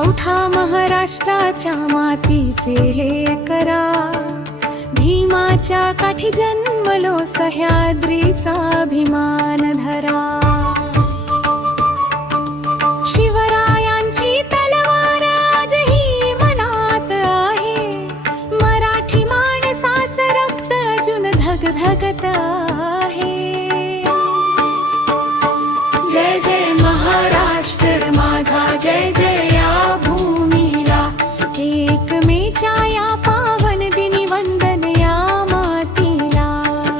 उठा महाराष्ट्राच्या मातीचे लेकरा, भीमाच्या काठी जन्मलो सह्याद्रीचा अभिमान धरा। शिवरायांची तलवार आजही मनात आहे, मराठी माणसाचं रक्त अजून धगधगत आहे। जय जय महाराष्ट्र माझा, जय जय या भूमीला, एकमेच्या या पावन दिनी वंदन या मातीला।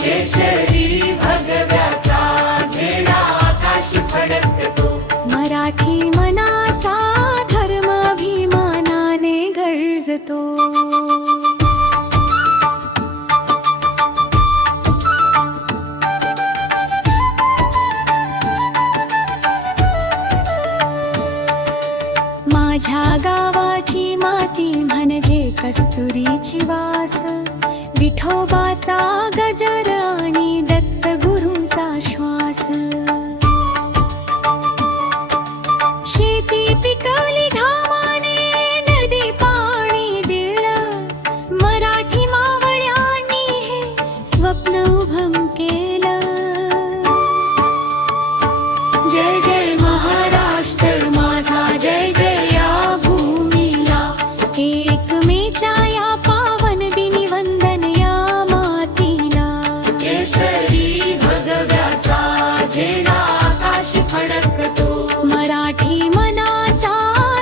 केशरी भगव्याचा झेंडा आकाशी फडकतो, मराठी मनाचा धर्म अभिमानाने गरजतो। माझ्या गावाची माती म्हणजे कस्तुरीची वास, विठोबाचा गजर आणि दत्तगुरूंचा श्वास। शेती पिकवली घामाने, नदी पाणी दिलं, मराठी मावळ्यांनी हे स्वप्न उभं केलं। जय जय महाराष्ट्र माझा, जय जय एकमेच्या या पावन दिनी वंदन या मातीला। केशरी भगव्याचा झेंडा आकाशी फडकतो, मराठी मनाचा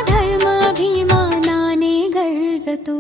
धर्म अभिमानाने गरजतो।